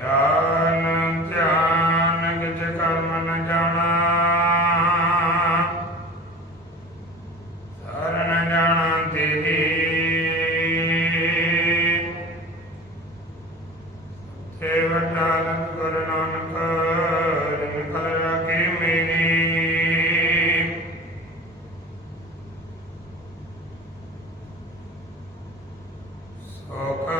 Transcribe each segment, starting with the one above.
ਧਿਆਨ ਧਿਆਨ ਕਿਛ ਕਰਮ ਨ ਜਾਣਾ। ਸਰਨ ਜਾਣਾ ਤੇਰੀ ਤੇ ਵੱਡਾ ਗੁਰੂ ਨਾਨਕ, ਨਿਕਲ ਰਾਖੀ ਮੇਰੀ। ਸੋਖ ਅਟਲ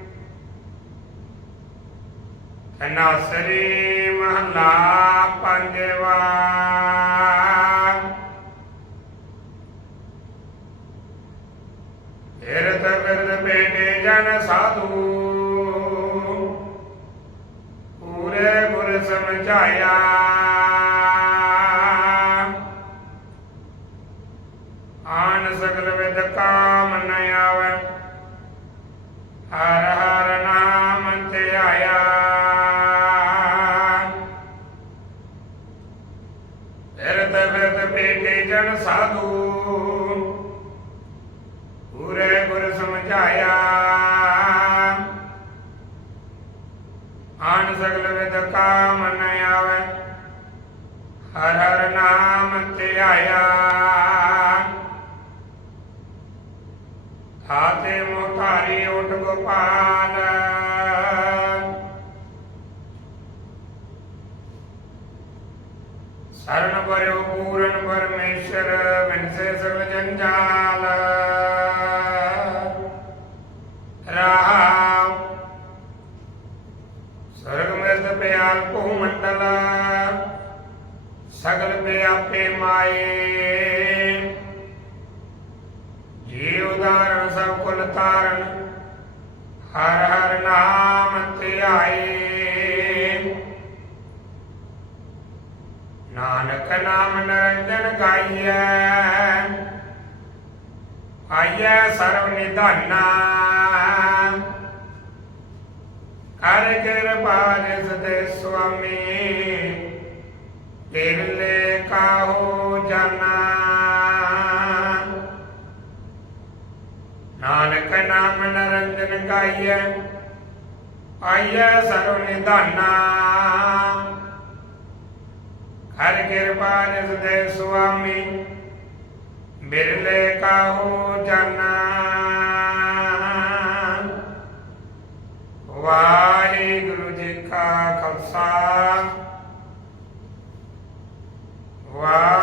ਤਨਾਸਰੀ ਮਹਲਾ ਪੰਜਵਾ। ਹਿਰਤ ਬਿਰਦ ਬੇਟੇ ਜਨ ਸਾਧੂ। ਪੂਰੇ ਗੁਰ ਸਮਝਾਇਆ। ਆਨ ਸਗਲ ਵਿਦ ਕਾਮ ਨ ਆਵੈ। ਹਰ ਸਾਧੂ। ਪੂਰੇ ਗੁਰ ਸਮਝਾਇਆ। ਆਣ ਸਗਲ ਵਿਦ ਕਾਮ ਨ ਆਵੈ, ਹਰ ਹਰ ਨਾਮ ਧਿਆਇਆ ਹਾਤੇ ਮੋਤਾਰੀ ਉਠ ਗੋਪਾਲ। ਸਰਨ ਪਰਿਓ ਪੂਰਨ ਪਰਮੇਸ਼ਰ ਵਿਨਸੇ ਸਗਲ ਜੰਜਾਲ। ਰਾਮ। ਸਰਗ ਮਿਰਦ ਪਿਆਲ ਭੂ ਮੰਡਲ, ਸਗਲ ਪਿਆਪੇ ਮਾਏ। ਜੀ ਉਦਾਹਰਣ ਸਭ ਕੁਲ ਤਾਰਨ ਹਰ ਹਰ ਨਾਮ ਧਿਆਏ ਨਾਨਕ ਨਾਮ ਨਰੰਜਨ ਗਾਈਐ। ਆਈਐ ਸਰਵ ਨਿਧਾਨਾ। ਕਰ ਕਿਰਪਾ ਜਿਸ ਦੇ ਸੁਆਮੀ, ਬਿਰਲੇ ਕਾਹੋ ਜਾਨਾ। ਨਾਨਕ ਨਾਮ ਨਰੰਜਨ ਗਾਈਐ, ਆਈਐ ਸਰਵ ਨਿਧਾਨਾ। ਹਰ ਕਿਰਪਾ ਨਿਜ ਦੇ ਸੁਆਮੀ ਬਿਰਲੇ ਕਾਹੋ ਜਾਨਾ? ਵਾਹਿਗੁਰੂ ਜੀ ਕਾ ਖਾਲਸਾ ਵਾਹਿਗੁਰੂ